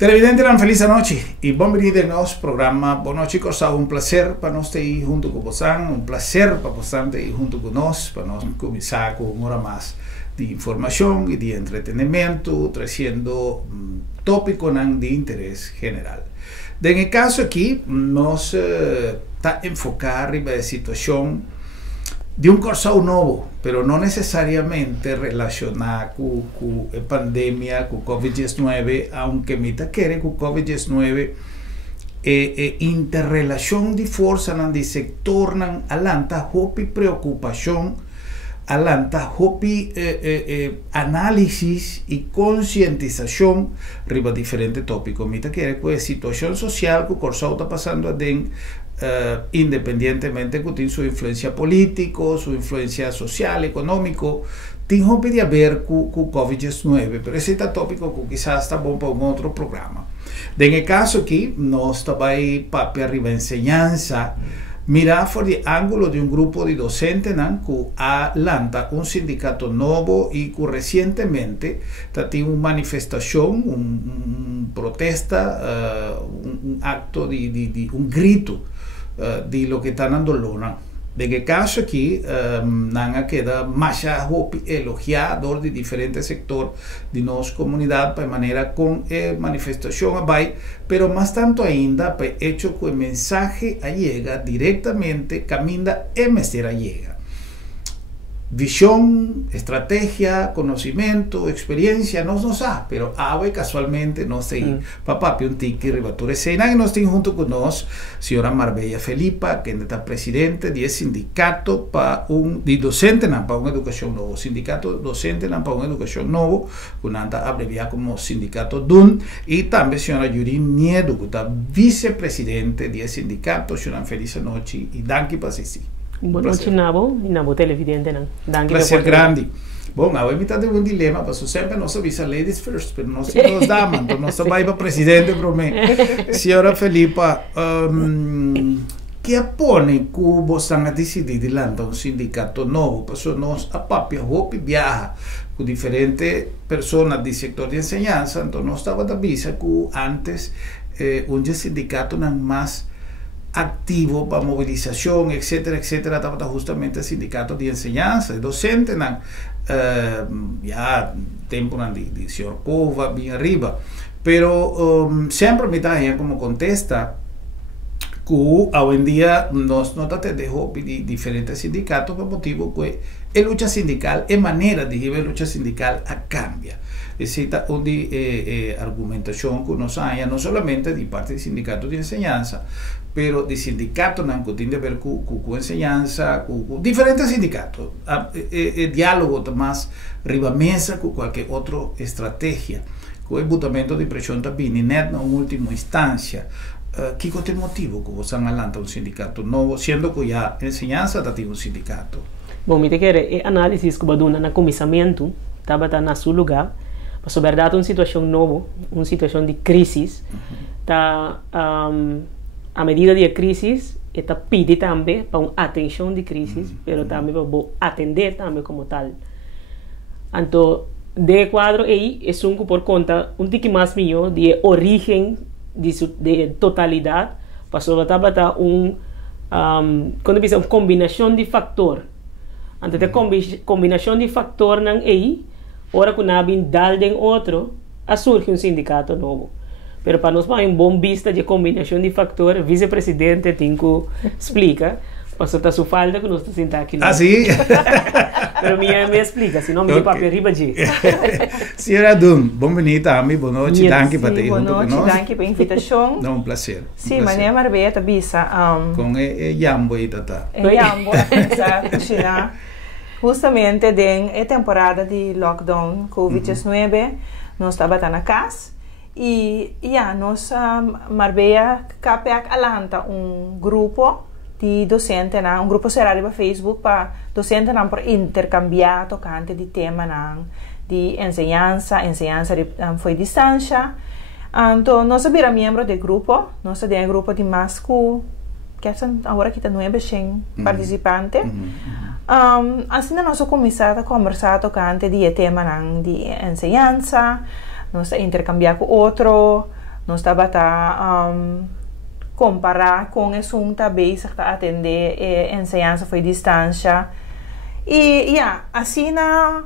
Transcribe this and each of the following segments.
Televidente, una feliz noche y bienvenido a nuestro programa. Bueno, chicos, un placer para nosotros estar ahí junto con vosotros, un placer para vosotros estar ahí junto con nosotros, para nos comenzar con una hora más de información y de entretenimiento, trayendo tópicos de interés general. En el caso aquí, nos está enfocado en la situación de un curso nuevo, pero no necesariamente relacionado con la pandemia, con COVID-19, aunque me quiere con COVID-19, interrelación de fuerza en el sector, alanta, hopi preocupación, alanta, hopi análisis y concientización riba diferentes tópicos. Me quiere pues situación social que el curso está pasando adentro, independientemente de su influencia política, su influencia social, económico, tiene que ver con COVID-19, pero ese es tópico que quizás está bueno para un otro programa. En el caso aquí, nos trabaja para arriba enseñanza, mirar por el ángulo de un grupo de docentes que alanta un sindicato nuevo y que recientemente tiene una manifestación, una protesta, un acto un grito de lo que están andando. En el caso aquí, queda más elogiado de diferentes sectores de nuestra comunidad de manera con manifestación, pero más tanto ainda, hecho que el mensaje llega directamente, camina en mestera llega. Visión, estrategia, conocimiento, experiencia, no nos da, pero ahora casualmente no sé, papá, un tiki, ribature, sena, que nos tiene junto con nos, señora Marbella Felipa, que es presidente de sindicato de docente para una educación nuevo, sindicato docente para una educación nuevo, que anda abreviada como sindicato DUN, y también señora Yurin Niedo, que es vicepresidente de sindicato, señora feliz noche, y danke para sí. Boa noite, Nabo televidente. Prazer grande. Bom, agora me está de um dilema, porque sempre nós avisa ladies first, pero nós somos damas, então nós vai para presidente para mim. Senhora Felipa, que apone que você a decidir lançar um sindicato novo, porque nós a papia hopi viaja com diferentes pessoas do setor de enseñanza, então nós estava da visa que antes um sindicato não mais activo para movilización, etcétera, etcétera, estaba justamente el sindicato de enseñanza, de docentes, ya tiempo de señor Cova, bien arriba, pero siempre me da como contesta que hoy en día nos dejó diferentes sindicatos por motivo que la lucha sindical, la manera de llevar la lucha sindical cambia. Necesita una argumentación que nos haya, no solamente de parte del sindicato de enseñanza, pero de sindicatos que tienen que ver con enseñanza, con diferentes sindicatos, diálogo más arriba mesa con cualquier otra estrategia, con el botamento de presión también, y net en última instancia. ¿Qué es el motivo que vos adelanta un sindicato nuevo, siendo que ya enseñanza tiene un sindicato? Bom, me quer análisis que baduna na comissamento, estava na seu lugar, mas sobre verdade uma situação nova, uma situação de crise, tá a medida de crise está pede também para uma atenção de crise, pero também para atender também como tal. Então, de quadro aí é um por conta um tique mais melhor de origem de totalidade, para sobre tá quando pensa uma combinação de fator. Então, a combinação de fator não aí, ora que não vem dalden outro, surge um sindicato novo. Pero para nós é bom vista de combinação de fator, vice-presidente tem que explica, mas está sua falta que nós estamos sentados aqui. Ah, sim? Pero me explica, senão me papel arriba de. Senhora Dun, bem-vinda a mim, boa noite, danke por ter junto conosco. Boa noite, danke pela invitação. Não, um prazer. Sim, mas é Marbella Tabisa. Com Yambo e Tata. Yambo, exato, China. Justamente den a temporada de lockdown COVID-19, nós estávamos na casa e nós Marbella CAPEAC alanta grupo de docentes, grupo cerrado para Facebook para docentes para intercambiar tocante de tema de enseñanza foi distância. Então, nós somos membros do grupo, nós somos um grupo de mais que agora que está 9 participantes. Assim nós começamos a conversar tocante de tema de enseñanza, nós intercambiar com outro, nós estava comparar com esse basic a atender ensinança foi distância e assim na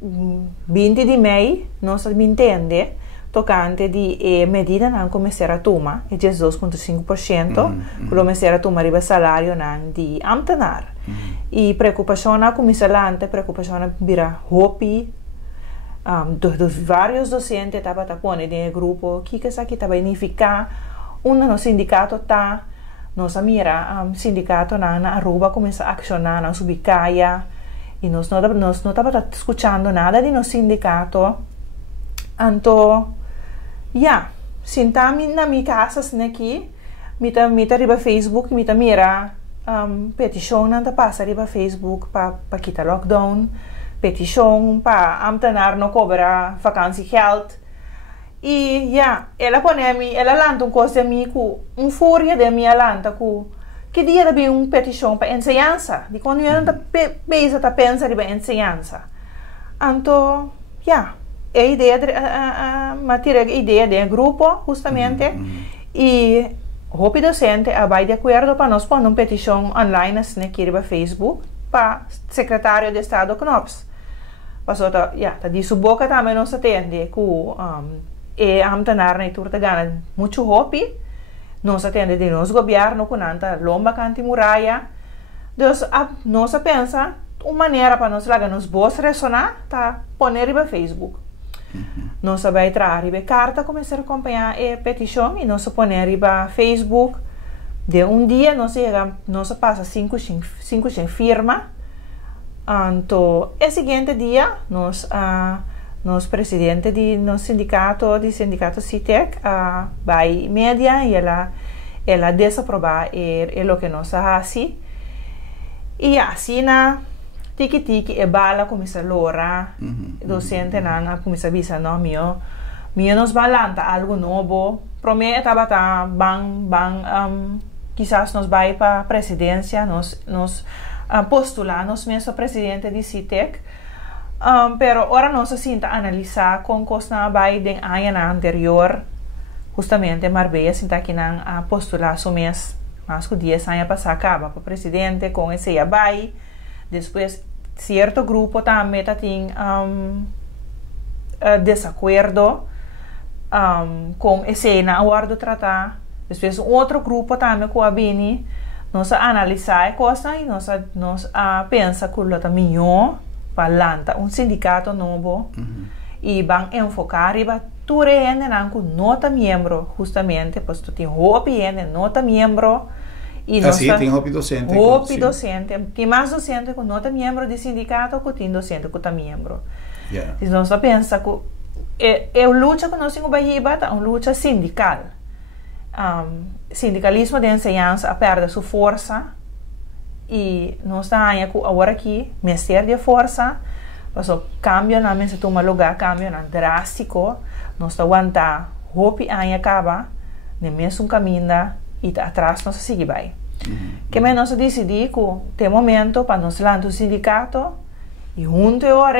20 de maio nós entende tocante de medida não começar a tomar é 2,5% começar a tomar o salário não de ambtenaar e preocupação na comissalante preocupação vira hopi dos vários docentes estava tapando de grupo que aqui estava unificar no sindicato tá nós mira sindicato na Aruba começa a accionar na subicaia e nós não estava escutando nada de no sindicato então sentami na minha casa aqui mita riba Facebook mita mira petição não passa riba Facebook para quitar lockdown petição para amtenar não cobrar vacância geld e ela põe ela lança coisa mim com fúria de minha lança com que dia da petição para ensinança de quando eu não pensa tá pensa riba ensinança então a ideia a ideia do grupo justamente e hope docente vai de acordo para nós pôr uma petição online aqui no Facebook para secretário de Estado Knops passou tá de sua boca também nós atende com amtenar na turta gana muito hope nós atende de nosso governo com anta lomba canti muralha então nós pensa uma maneira para nós lagar nos boas ressonar tá poner no Facebook nós vai entrar em carta começar a acompanhar a petição e nós poner no Facebook de dia nós passa 5 firma então o seguinte dia nós presidente de nosso sindicato CITEC vai média e ela desaprovar o que nós fazemos e assim tiki e bala começa a lora docente não começa a avisar não mio nos balanta algo novo promete estava quizás nos vai para presidência nos postular nos mesmo presidente de CITEC pero ora nós sinta analisar com coisa vai de ano anterior justamente Marbella sinta que não postular o mês mas que 10 anos passar acaba para presidente com esse vai depois certo grupo também tem desacordo com esse na acordo tratar depois outro grupo também com a Bini nós analisar a coisa e nós pensa que o melhor para lançar sindicato novo e vão enfocar e tu não com nota membro justamente pois tu tem hopi nota membro e tem hopi docente docente tem mais docente com nota membro de sindicato que tem docente com membro e nós pensa que é luta que nós temos Bahia é uma luta sindical sindicalismo de ensinança perde sua força e nós estamos agora aqui Ministério de Força passou cambio na mesa toma lugar cambio na drástico nós estamos aguentar hope aí acaba no mesmo caminho e atrás nós seguimos vai que mais nós decidimos que tem momento para nós lançar o sindicato e junto a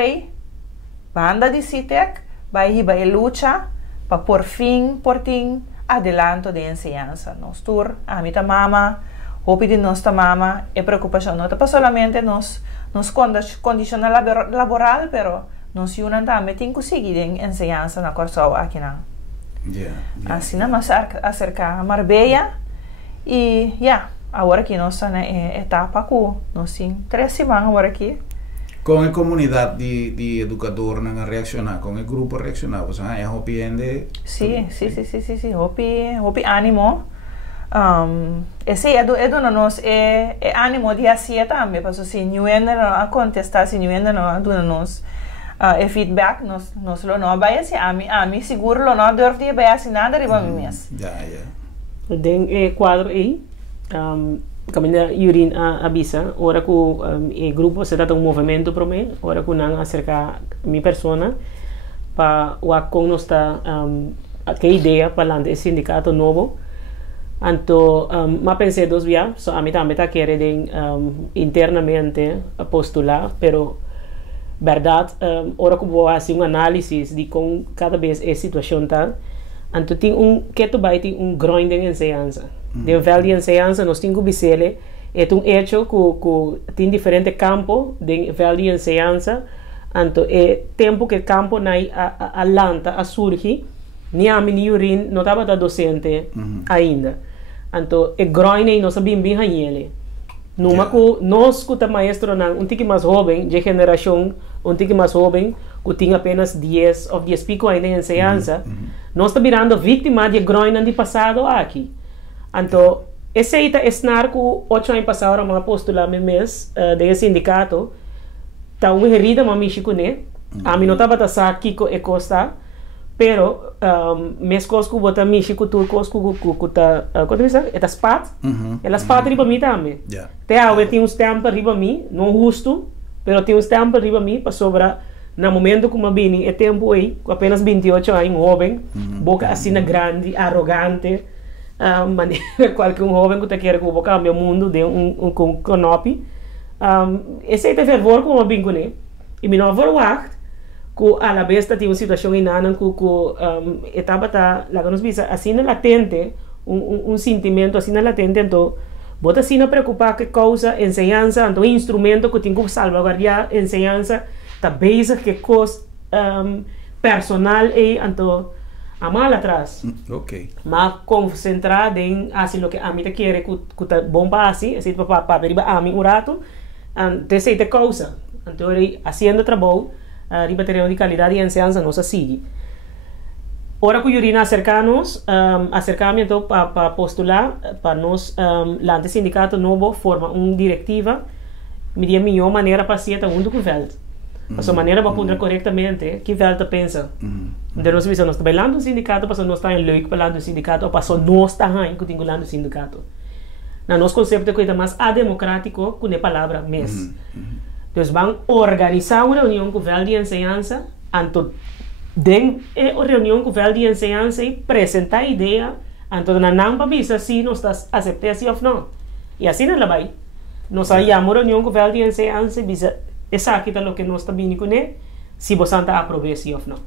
banda de CITEC vai luta para por fim adelanto de ensinança nós tur a minha mama hope de nossa mama é preocupação não é solamente nos condições laboral pero nós unam também tem que seguir em ensinança na Corsol aqui não assim nós acerca a Marbella e agora que nós na etapa que nós tem 3 semanas agora aqui com a comunidade de educador não reaccionar com o grupo reaccionar você é hope ende sim hope ânimo esse é do nós é ânimo de assim também porque se não a contestar se não do nós feedback nós não vai assim a mim seguro não deve vai assim nada riba mesmo den quadro aí caminha Yurin avisa ora que o grupo se trata movimento para mim ora que não acerca minha persona para o com nós está que ideia para lançar esse sindicato novo então mas pensei 2 dias so a mim também está querendo internamente postular pero verdade, ora que vou fazer análise de como cada vez a situação está, então tem que tu vai ter grande de enseñanza. De de enseñanza, nós temos que ver, é hecho que tem diferente campo de de enseñanza, então é tempo que o campo não a surgir, nem a mim nem não estava docente ainda. Então é grande e nós sabemos bem ele. Numa que nós que maestro não um tique mais jovem de geração um tique mais jovem que tinha apenas 10 ou 10 pico ainda em enseñanza nós está virando vítima de grande de passado aqui então esse aí está esnar que 8 anos passaram uma postula mês de sindicato tá uma herida mas me chicune a mim não estava tá Kiko e Costa pero mes cosas que botar mishi que tu cosas que tá como diz é spat elas spat riba mim também te a tem um stamp riba mim não justo pero tem um stamp riba mim para sobrar no momento como bini é tempo aí com apenas 28 anos jovem boca assim grande arrogante maneira qualquer jovem que tá quer que boca meu mundo de com conopi esse é fervor como bem com ele e me não vou que a la vez tem uma situação inana que etapa tá lá nos visa assim latente sentimento assim latente então bota assim não preocupar que causa enseñanza então instrumento que tem que salvaguardar enseñanza tá base que cost personal e então a mal atrás mas concentrado em assim lo que a mim te quer que tá bom para assim para verificar a mim um rato te sei te causa então haciendo trabalho riba terreno de qualidade e enseñanza nos sigue. Ora que Yurina acercamiento para postular para nos la sindicato novo forma uma diretiva media melhor maneira para ser um documento. A sua maneira para pôr corretamente que velta pensa. De nós visa nós trabalhando no sindicato para nós estar em leuk para no sindicato ou para nós estar em que tingo lá no sindicato. Na nosso conceito de coisa mais democrático que a palavra mes. Então, vão organizar uma reunião com o véu de enseñanza, então, dentro da reunião com o véu de enseñanza e apresentar a ideia, então, não para ver se nós aceitamos ou não. E assim não vai. Nós chamamos a reunião com o véu de enseñanza e visa, essa aqui é o que nós estamos vindo com ele, se você está aprovando ou não.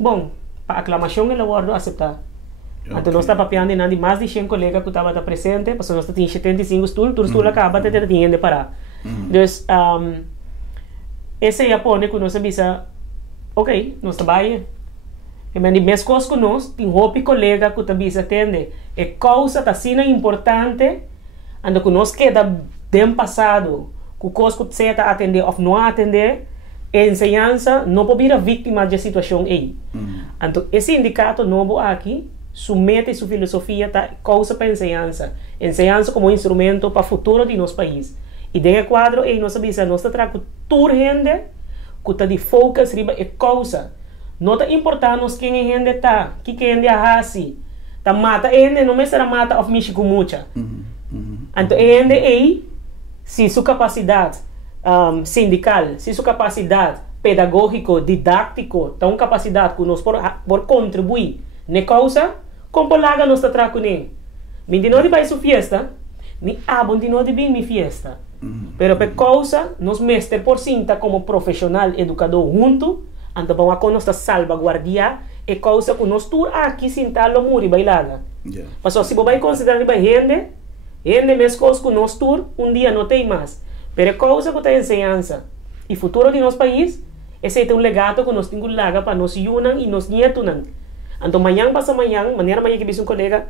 Bom, para a aclamação, ela vai aceitar. Então, nós estamos papiando de mais de 100 colegas que estavam presentes, porque nós tínhamos 75 estudos, todos os estudos acabam de ter dinheiro para. Então, esse é a ponte que nós sabemos, ok, nós trabalhamos. E mas mesmo coisas que nós, tem outro colega que também atende. É causa está sendo importante, ando que nós queda bem passado, que coisas que você está atender ou não atender, enseñanza não pode vir a vítima da situação aí. Então, esse sindicato novo aqui, submete sua filosofia tá causa para enseñanza. Enseñanza como instrumento para o futuro de nosso país. E dentro do quadro, nós sabemos que nós trazemos toda gente que está de focus riba é causa. Não está importante nós quem a gente está, que a gente assim. Tá mata, a gente não será mata of Michigan mucha. Então, a gente aí, se sua capacidade sindical, se sua capacidade pedagógico, didático, tá uma capacidade que nós por contribuir na causa, como laga nós está trazendo ele. Minha não vai sua fiesta, ni abonde não de bem minha fiesta. Pero por causa, nos mestre por cinta como profissional educador junto, então vamos a nós salvaguardiar e causa que nós tur aqui sentalo muri bailaga. Pasó se vai considerar que gente mesmo coisa que nós tur dia não tem mais. Pero causa que tem enseñanza e futuro de nosso país, esse é um legado que nós temos laga para nós unam e nós nietunan. Então amanhã passa amanhã, maneira amanhã que diz um colega,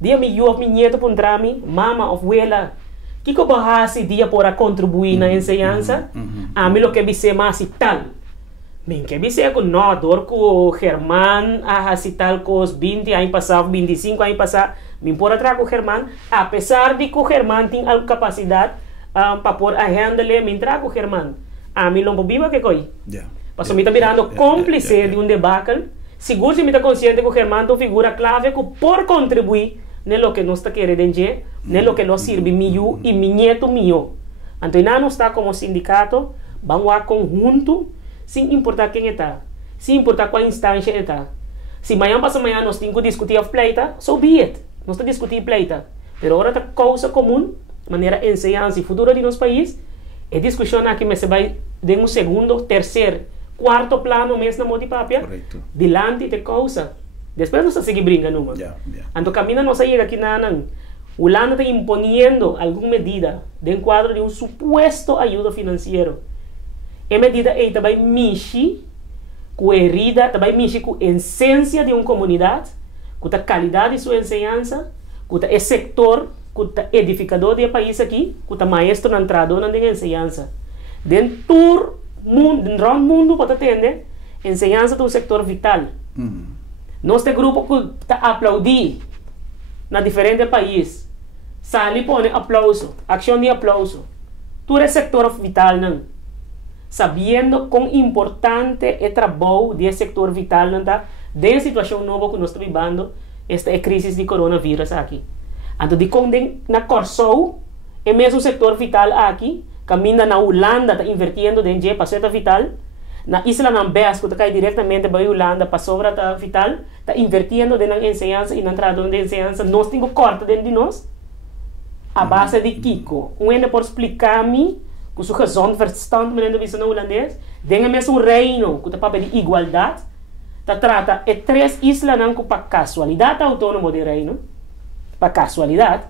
dia me eu mi nieto por trami, mama ou abuela, que eu bahasi dia para contribuir na enseñanza, a mim lo que bise mais e tal. Min que bise com não dor com o Germán a tal cos 20 anos passado, 25 anos passado, min por atrás com o Germán, apesar de que o Germán tem a capacidade para por a handle, min trago o Germán. A mim não viva que coi. Passo me tá virando cúmplice de um debacle. Seguro se me está consciente que o Germán é uma figura clave que por contribuir nelo que nós está querendo dizer, nelo que nos sirve meu e meu neto meu. Então, não está como sindicato, vamos a conjunto, sem importar quem está, sem importar qual instância está. Se amanhã passa amanhã nós temos que discutir a pleita, so be it. Nós estamos discutindo pleita. Mas agora está causa comum, maneira enseñança e futuro de nosso país, é discussão aqui, mas se vai de un segundo, tercer, cuarto plano mesmo na modi papia. Correcto. Dilante te causa. Después nos sigue brincando, numa. Ya, ya. Anto camina nos llega aquí nanan. Holanda está imponiendo alguna medida de encuadro de un supuesto ayuda financiero. E medida aí também mexe com a herida, também mexe com a essência de uma comunidade, com a qualidade de sua ensinança, com o sector, com o edificador do país aqui, com o maestro na entrada na ensinança. Dentro do mundo pode atender ensinança do sector vital. Nós temos grupo que está aplaudir na diferente país. Sali põe aplauso, ação de aplauso. Todo é sector vital não. Sabendo quão importante é o trabalho do sector vital não tá, da situação nova que nós estamos vivendo, esta é a crise de coronavírus aqui. Então, de quando na Corsou, é mesmo o sector vital aqui, caminha na Holanda, está invertindo dentro para ser vital. Na Isla Nambes, que está diretamente para a Holanda, para sobra a vital, está invertindo dentro da ensinança e na entrada da ensinança, nós temos corte dentro de nós. A base de Kiko. Ainda por explicar-me, com sua razão de verstand, menino de visão holandês, tem mesmo um reino, que está de igualdade, está trata de três islas não para casualidade autônoma de reino, para casualidade,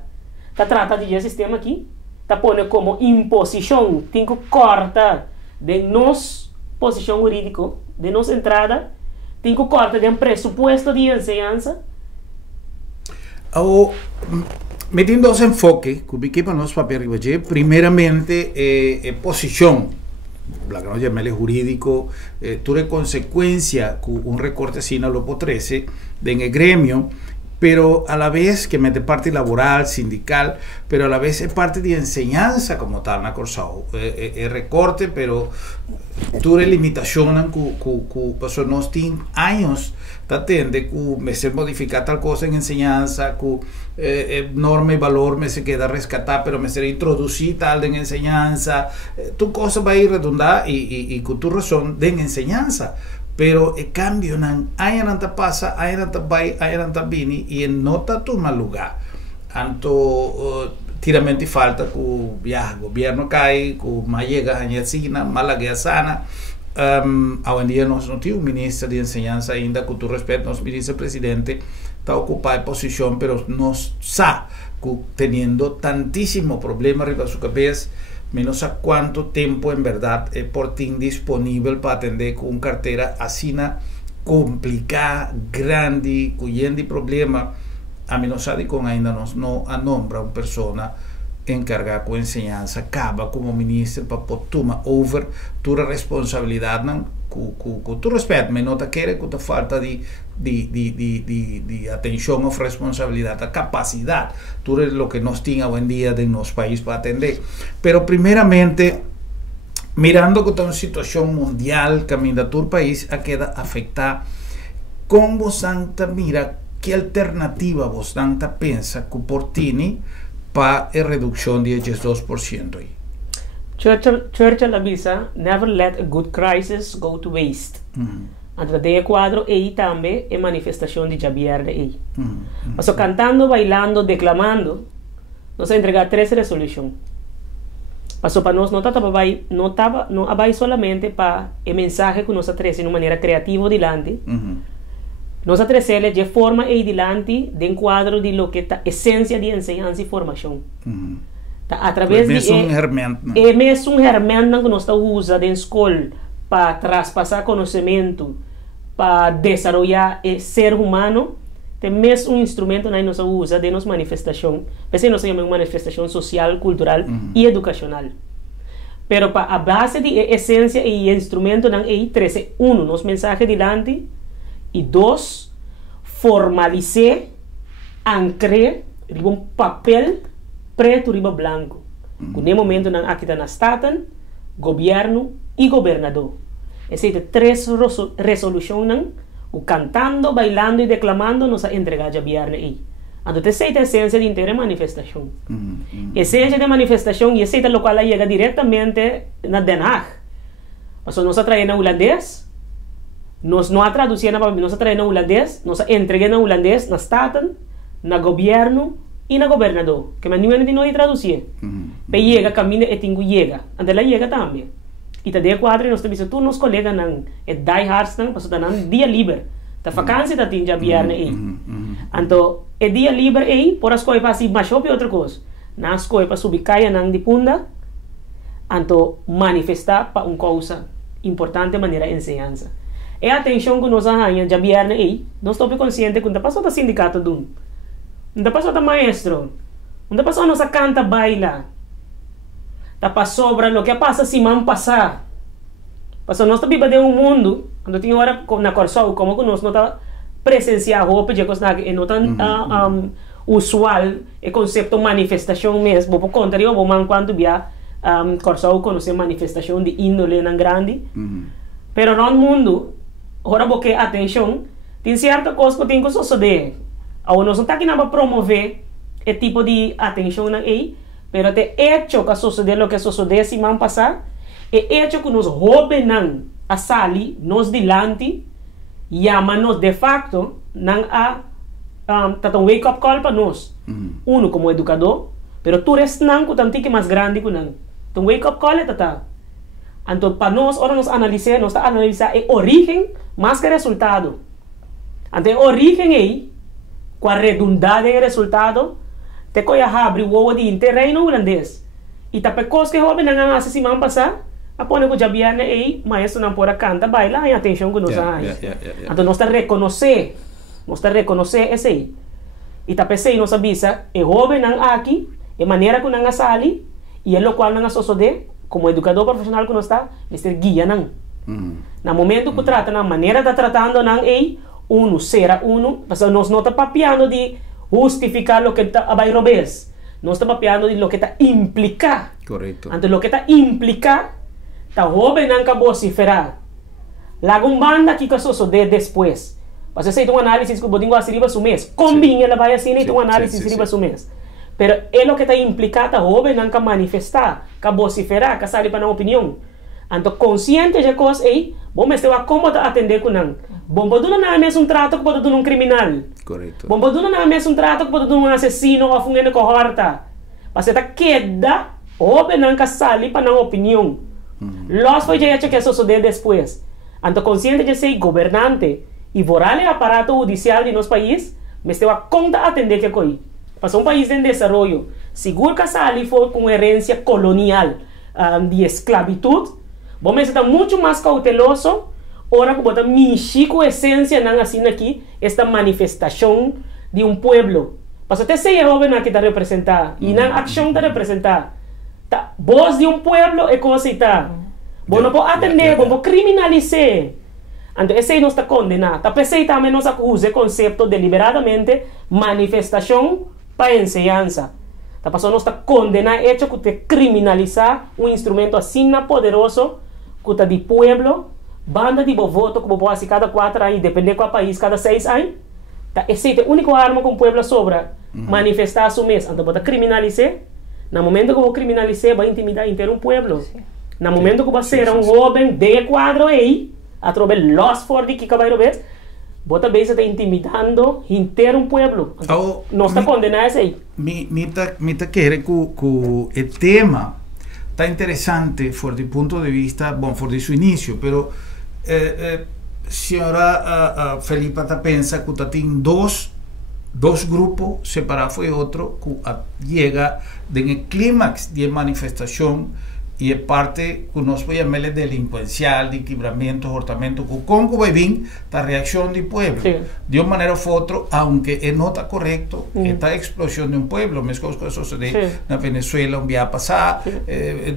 está trata de esse sistema aqui, está pondo como imposição, tem que cortar de nossa posição jurídica, de nossa entrada, tem que cortar de um pressuposto de ensinança. Metiendo dos enfoques, que para nosotros papel, primeramente, posición, la que nos llama el jurídico, tuve consecuencia con un recorte así en lo 13 en el gremio, pero a la vez que mete parte laboral, sindical, pero a la vez es parte de enseñanza como tal, na Corsao, recorte, pero tuve limitación que pasó unos años, atende que me se modificar tal cosa en enseñanza, que norma y valor me se queda rescatar, pero me se introducir tal en enseñanza, tu cosa va a ir redundar y con tu razón de enseñanza. Pero el cambio hay pasa, hay vini y en nota tu mal lugar. Anto tiramente falta que ya gobierno cae, que más llega a Ñacina, Malaguea sana. Hoy en día no tiene un ministro de enseñanza ainda, con tu respeto, nuestro ministro presidente está ocupado en posición, pero no sabe que teniendo tantísimo problema arriba de su cabeza, menos a cuánto tiempo en verdad es por ti disponible para atender con una cartera así complicada, grande, cuyendo problema, a menos a con ainda no nombra una persona encargada con enseñanza, acaba como ministro para poder tomar over tu responsabilidad, con tu respeto, me nota que con tu falta de atención o responsabilidad, la capacidad, tú eres lo que nos tiene hoy en día de nuestro país para atender. Pero primeramente, mirando que una situación mundial, camina tu país a queda afectada, ¿cómo vos mira qué alternativa vos piensa que por ti para la reducción de 2% ahí? Churchill avisa, never let a good crisis go to waste. Antes de quadro aí também é manifestação de Javier aí. Mas cantando, bailando, declamando, nós entregar 3 resoluções. Mas para nós não abai solamente para o mensagem que nós trazemos de uma maneira criativa adiante. Nós trazemos de forma adiante de enquadro de lo que é a essência de ensinança e formação. Através de é mesmo um ferramenta que nós usamos na escola para traspassar conhecimento, para desenvolver o ser humano, tem mesmo um instrumento que nós usamos de nossa manifestação, mas nós chamamos de manifestação social, cultural e educacional. Pero para a base de essência e instrumento não é 13, 1, nosso mensagem adiante, e 2, formalizar, ancrar, um papel preto riba branco. No momento não aqui está na Estado, governo e governador. Essas 3 resoluções, o cantando, bailando e declamando, nos entregar a governo aí. Então, essa é a essência de inteira manifestação. Essência de manifestação e essa é a local chega diretamente na Den Haag. Mas nós traemos holandês, nós não traduzimos para nós traemos holandês, nós entregamos holandês na Estado, na governo e na governador, que ninguém de nós traduzir. Pero llega, camina e tingo llega, ante la llega também. ita de quadro nós também tu nos colega nang die hards nang paso tanan dia liber ta vakansie ta tinja viernes aí anto dia liber aí por as coisas assim mas outra coisa nas coisas para subir caia nang de punda anto manifestar para coisa importante maneira ensinança é a atenção que nós arranha já viernes aí nós estamos conscientes quando passou da sindicato dum não passou da maestro não passou nossa canta baila tá para sobra lo que passa se man passar passou nós também de um mundo quando tinha hora na Corsol como que nós não tá presenciar roupa de coisa que não tan usual o conceito manifestação mesmo por contrário o man quando via Corsol conhece manifestação de índole na grande pero no mundo ora porque atenção tem certa coisa que tem que suceder ou nós não tá aqui para promover esse tipo de atenção aí pero te hecho que suceder lo que suceder se man passar é hecho que nos roubem a sali nos dilante chama-nos de facto não a um wake up call para nós uno como educador pero tu res não que tanto que mais grande que não um wake up call é tata então para nós ora nos analisar a origem mais que resultado então a origem aí com a redundância de resultado te coia abre o ovo de interreino holandês e tá pecos que jovem não se man passar apone que já viene aí maestro não pode canta baila e atenção que nós então nós tá reconhecer esse aí e tá pensei nós avisa e jovem não aqui e maneira que não sali e é o qual não sucede como educador profissional que nós está Mr. guia não no momento que trata na maneira tá tratando não aí uno será uno mas nós não tá papiando de justificar lo que está a Bairobes. No está papeando de lo que está implica. Correcto. Ante lo que está implica, está joven nunca vociferar. La banda que sucede después. Para hacer un análisis que podemos hacer riba su mes. Combina la vaya cine y un análisis riba su mes. Pero es lo que está implicado, joven nunca manifestar, que vociferar, que salir para una opinión. Anto consciente de cosas aí, bom mas eu como atender com não. Bom boduna na mesmo trato que pode um criminal. Correto. Bom boduna na mesmo trato que pode um assassino ou fungendo cohorta. Mas está queda ou não que sali para uma opinião. Los foi já que isso sucede depois. Anto consciente de ser governante e vorar o aparato judicial de nosso país, mas eu conta atender que coi. Para um país em desenvolvimento, seguro que sali foi com herência colonial de esclavitud. Bom, mas está muito mais cauteloso. Ora que bota mexer com a essência não assim aqui esta manifestação de um pueblo. Para até ser jovem que está representar e na ação está representar. Tá voz de um pueblo é coisa está. Bom, não pode atender, bom, criminalizar. Então esse aí não está condenado. Tá pensei também nós acusa o conceito deliberadamente manifestação para ensinança. Tá passando nós está condenar hecho que te criminalizar um instrumento assim poderoso que está de pueblo, banda de voto que pode fazer cada 4 anos, depende qual país, cada 6 anos. Tá, esse é a única arma que o pueblo sobra, manifestar a sua mesa. Então, pode criminalizar. No momento que eu criminalizar, vai intimidar inteiro um pueblo. No momento que vai ser um jovem de quadro aí, através de los fordi que acabaram de ver, bota vez está intimidando inteiro um pueblo. Então, não está condenado isso aí. Me quer que o tema está interessante do ponto de vista, bom, do seu início, pero senhora Felipa pensa que tem dois grupos separados e outro que chega no clímax de manifestação e é parte que nós podemos chamar de delinquencial, de quebramento, hortamento, que como vai vir a reação do povo. De uma maneira ou outra, aunque não está correto, esta explosão de um povo, mesmo que sucedeu na Venezuela um dia passado,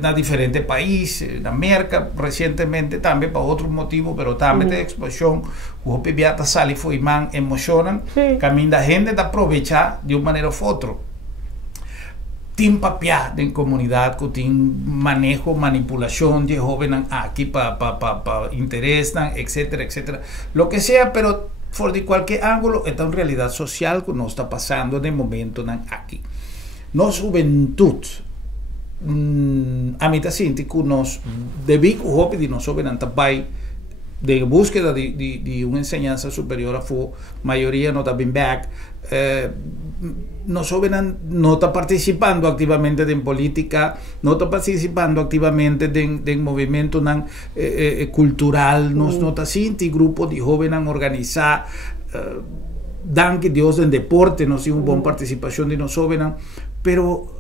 na diferentes países, na América, recentemente também, para outro motivo, mas também a explosão, o PBA sale foi man emocionam, caminho da gente de aproveitar de uma maneira ou outra. Tem papel em comunidade que tem manejo, manipulação de jovens aqui para interesse, etc, etc. Lo que sea, pero por de qualquer ângulo, é uma realidade social que nós está passando no momento aqui. Nossa juventude, a mim está sentindo que nós, devido ao jovem de nós jovens, vai de búsqueda de una enseñanza superior, fue mayoría no está bien back, no está participando activamente en política, no está participando activamente en movimiento cultural, no está sinti grupo de jóvenes organizar, dan que Dios en deporte, no una buena participación de los jóvenes, pero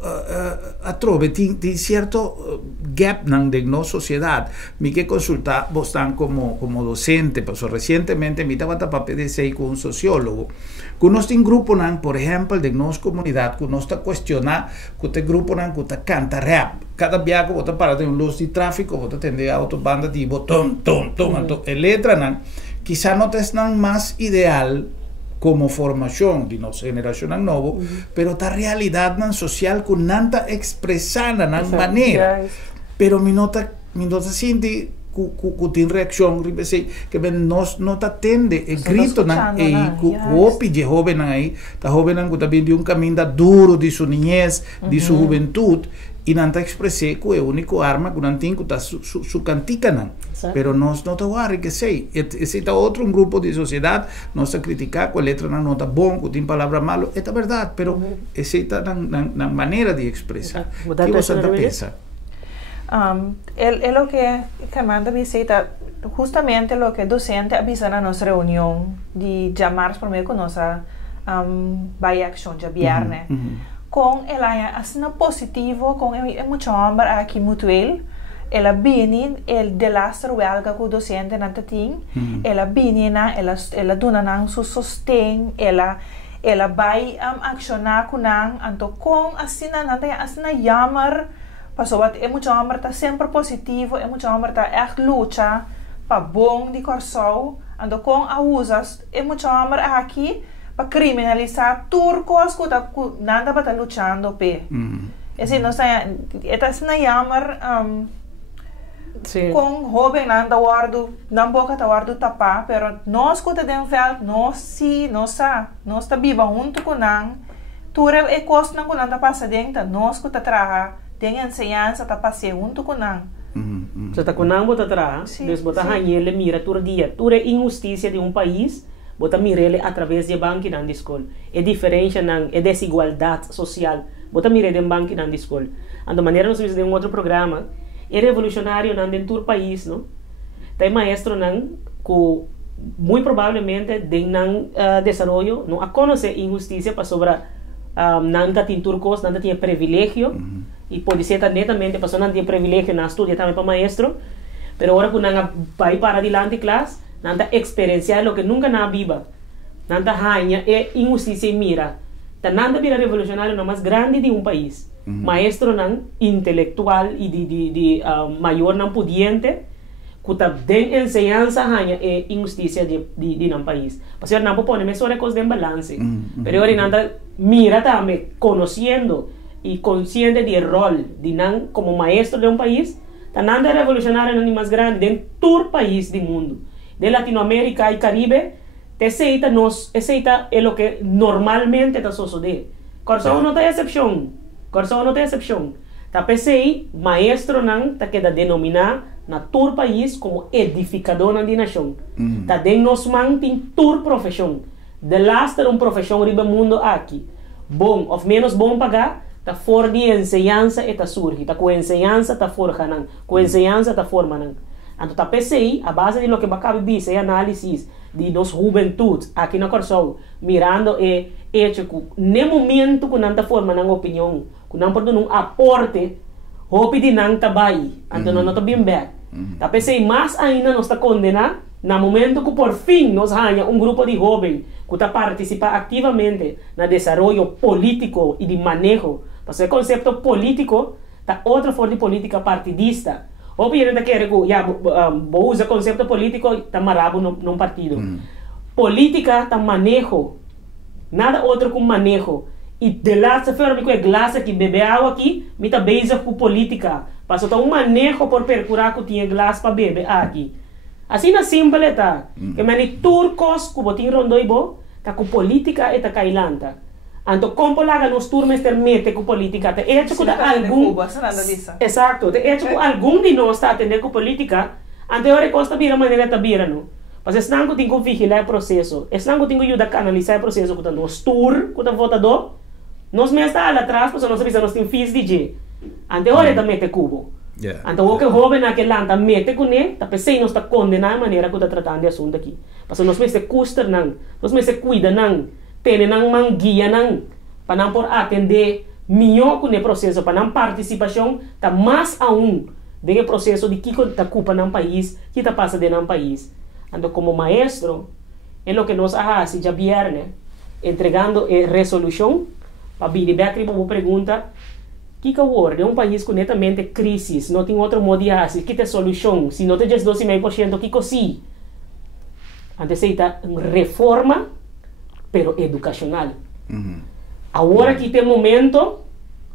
a trove tiene cierto gap de la sociedad. Mi que consultar vos están como docente, pues recientemente mi estaba papel de ser con un sociólogo. Que uno tiene grupo, por ejemplo, de nuestra comunidad, que uno está cuestionando, que este grupo que está canta rap. Cada día que vos para de un luz de tráfico, vos atende autobanda de botón, el letra, quizá no te es más ideal como formación de nuestra generación nueva, pero esta realidad social con nanta expresada de manera, pero mi nota siente que tiene reacción, que no te atende, el grito, que joven ahí, está joven que también de un camino duro de su niñez, de su juventud, y nanta expresé que es el único arma que no tiene que su cantica, pero no te guarde que sei, existe otro grupo de sociedad, no se critica que la letra no está bon, que tiene palabras malas, es verdad, pero existe una manera de expresar. ¿Qué vos piensa? Es lo que manda visita, justamente lo que docente avisa en nuestra reunión de llamar por medio de nuestra vaya acción de viernes. Con el así positivo, con mucho hombre aquí mutual, ela viene el de la huelga que o docente não tem, ela viene ela dona su sostén, ela vai accionar com então com assim jammer, passou é muito homem tá sempre positivo, é muito homem tá echt luta para bom de coração, então com a usas é muito homem aqui para criminalizar turcos que nada para luchando pe. Assim não sei, é assim jammer com jovem anda guardo não boca tá guardo tapar, pero nós que tem felt nós está viva junto com nan ture é costa não anda passa dentro nós que tá traga tem ensinança tá passe junto com nan você tá com nan bota traga des bota hanhele mira tur dia ture injustiça de país bota mirele através de banco na escola é diferença nan é desigualdade social bota mirele de banco na escola ando maneira nós de outro programa é revolucionário em todo o país, não? Tem maestro que muito provavelmente de desenvolvimento não a conhecer injustiça para sobre não tem turcos, não tem privilégio e pode ser netamente para não tem privilégio na estudia também para maestro, mas agora que não vai para adiante classe, não tem experienciar o que nunca na viva, não tem ganha é injustiça mira, tá não vira revolucionário no mais grande de país. Maestro não intelectual e de maior não pudiente que tá den enseñanza hanya e injustiça de não país porque não pode me sobre coisas de balance pero ahora nada mira também conhecendo e consciente de rol de não como maestro de país tá nada revolucionário nem mais grande de todo país do mundo de Latinoamérica e Caribe te aceita é o que normalmente tá sucedendo Corsão não tem exceção Corsão não tem exceção. Tá pensei, maestro não tá queda denominar na todo país como edificador na nação. Tá den nos man tem tour profissão. De lasta profissão riba mundo aqui. Bom, ou menos bom pagar, tá fora de enseñança e tá surge. Tá com enseñança tá forja não. Com enseñança tá forma não. Então tá pensei, a base de lo que bacabe bis é análise de nos juventude aqui na Corsão, mirando e hecho que no momento que não tá forma na opinião não pode um aporte hope de não trabalho então não está bem bem tá pensei mais ainda nós está condenar no momento que por fim nós ganha grupo de jovens que está participar ativamente no desenvolvimento político e de manejo porque o conceito político tá outra forma de política partidista obviamente quer que já vou usar conceito político tá marabo num partido política tá manejo nada outro que manejo e de lá se for que é glaça que bebe água aqui me tá beija com política passou tá manejo por percurar que tinha glaça para beber aqui assim na simples tá que mani turcos que botin rondoibo tá com política e tá cailanta então como laga nos turmes termete com política te hecho que algum exato te hecho que algum de nós está atendendo com política Ante hora costa vira maneira ta vira no. Mas esse não tem que vigilar o processo. Esse não tem que ajudar a analisar o processo com o tour, com o votador. Nós mesmo está lá atrás, porque nós sabemos que nós temos fins de dia. Ante hora ta mete cubo. Então o que jovem naquele ano ta mete com ele, ta pensei nós ta condenar a maneira que está tratando de assunto aqui. Porque nós mesmo custa não, nós mesmo cuida não, tem não manguia não, para não por atender melhor com o processo, para não participação, tá mais a do processo de que está culpa no país, que está passando no país. Então, como maestro, é o que nós hacemos já viernes, entregando a resolução, para vir Beatriz uma pergunta, que é um país com netamente crise, não tem outro modo de fazer, que tem solução, se não tem 12,5%, que sim. Antes aceita reforma, pero educacional. Agora que tem momento,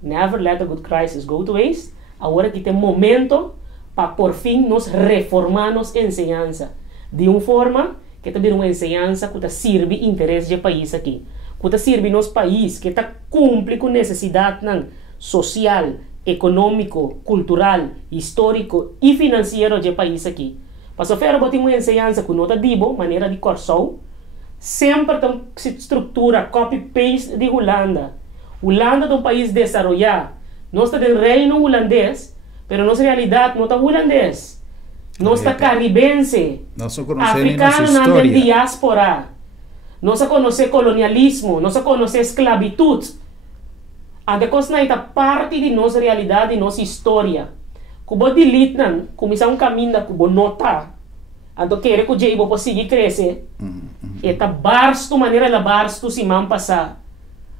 never let a good crisis go to waste. Agora que tem momento para por fim nos reformar nos enseñança de uma forma que também uma enseñança que sirve interesse do país aqui, que sirve nos país que cumpre com necessidade social, econômico, cultural, histórico e financeiro do país aqui. Para sofrer uma enseñança que não está dibo, maneira de corção, sempre tem estrutura copy-paste de Holanda. Holanda é um país desenvolvido. Nós estamos no reino holandês, mas nossa realidade não está holandês. Nós estamos caribense, africano na diáspora. Nós conhecemos colonialismo, nós conhecemos esclavitud. A coisa é parte de nossa realidade e nossa história. Cubo delete não, começar um caminho da cubo notar. Então quer que o dia vou seguir crescer. E tá barsto maneira la barsto se man passar.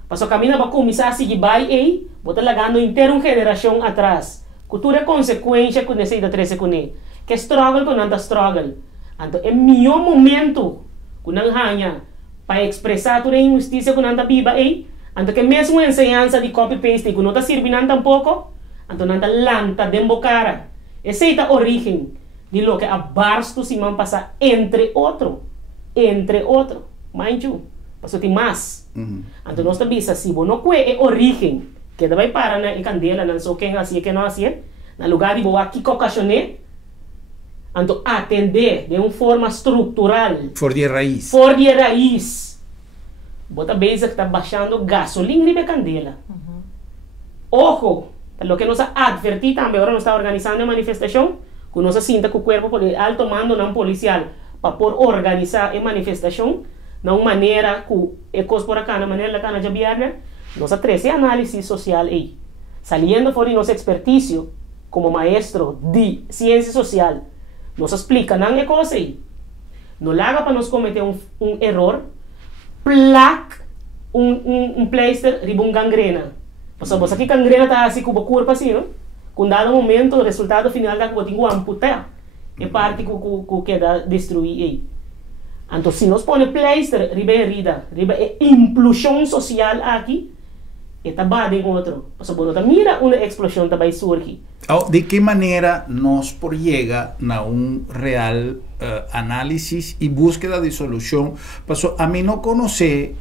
Passo caminho para começar a seguir vai e bota lagando inteira uma geração atrás. Cultura consequência que necessita trazer com ele. Que struggle com não struggle. Então é melhor momento que não ganha para expressar toda a injustiça que não está viva aí. Então que mesmo a enseñança de copy paste que não está servindo tampouco. Então não está lanta dembocara. Essa é a origem de lo que a barsto se man passar entre outro. Mind you, passo tem mais. Então nós também se não é a origem que vai para na candela não só quem assim que não assim, na lugar de boa aqui cocacioné, então atender de uma forma estrutural. For de raiz. Bota base que está baixando gasolina de candela. Ojo, lo que nos advertir também agora nós está organizando uma manifestação, que nós sinta que o corpo de alto mando não policial para por organizar a manifestação de uma maneira que é coisa por acá, na maneira da cana de viernes, nós temos análise social aí, saliendo fora de nossa expertise como maestro de ciência social, nós explica não é coisa aí, não larga para nós cometer um erro, plaque pleister de uma gangrena, porque aqui gangrena está assim como corpo assim, não? Com dado momento, o resultado final da que eu amputar é parte que queda destruir aí. Então, se nós põe pleister, riba é implosão social aqui, está bada em outro. Porque você mira uma explosão que vai surgir. De que maneira nós por llegar a real análisis e búsqueda de solução? Porque a mim não conhecer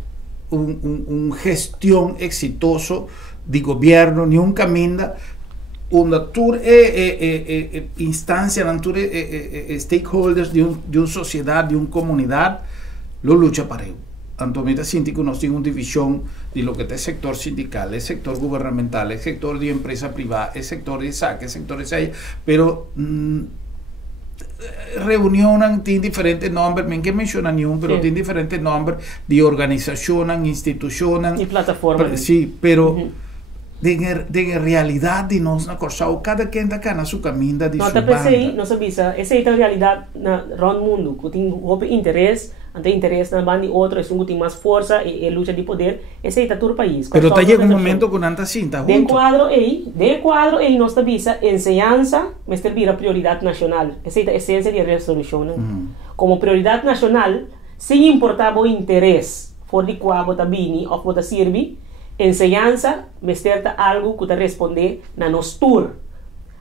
gestão exitoso de governo, nem caminho una tour instancia, una tour stakeholders de una sociedad, de una comunidad, lo lucha para ello. Entonces, siento que nos tiene una división de lo que es el sector sindical, el sector gubernamental, el sector de empresa privada, el sector de SAC, el sector de SAI, pero reuniones tienen diferentes nombres, no que mencionan ni uno, pero tienen diferentes nombres de organizaciones, instituciones y plataformas. Sí, pero de realidad de nós na Corsau, cada quem está cá na sua caminho de sua banda. Não sabia, essa é a realidade na round mundo, que tem um interesse, ante interesse na banda de outro, é um que tem mais força e luta de poder, esse é todo o país. Pero está chegando um momento que não está assim, está junto. De quadro aí, nós sabia, enseñança, mas vira prioridade nacional, essa é a essência de resolução. Como prioridade nacional, sem importar o interesse, for de qual você vem ou você serve, enseñanza, me certa algo que te responde na nos tour.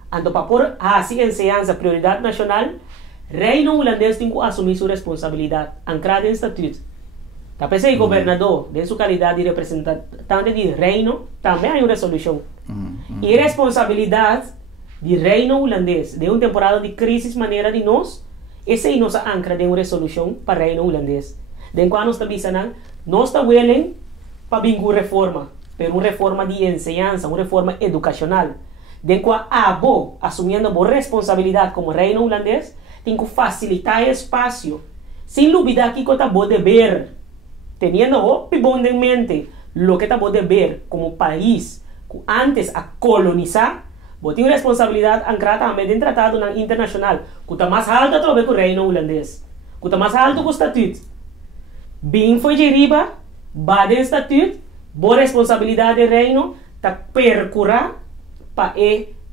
Então, para por assim enseñanza prioridade nacional, reino holandês tem que assumir sua responsabilidade, ancrada em estatuto. Tá pensei governador, de sua qualidade de representante de reino, também há uma resolução. E responsabilidade de reino holandês, de uma temporada de crise maneira de nós, esse aí nossa ancra de uma resolução para reino holandês. De quando nós estamos nós estamos willing para vincular reforma, pero uma reforma de enseñanza, uma reforma educacional. De quando abo, assumindo a responsabilidade como reino holandês, tem que facilitar espaço, sem dúvida que está bom dever, teniendo em mente lo que está bom dever como país, que antes a colonizar, tem uma responsabilidade ancrada também em tratado internacional, que está mais alto talvez que o reino holandês, que está mais alto que o estatuto. Bem foi de riba, bade estatuto, boa responsabilidade do reino, está percorrer para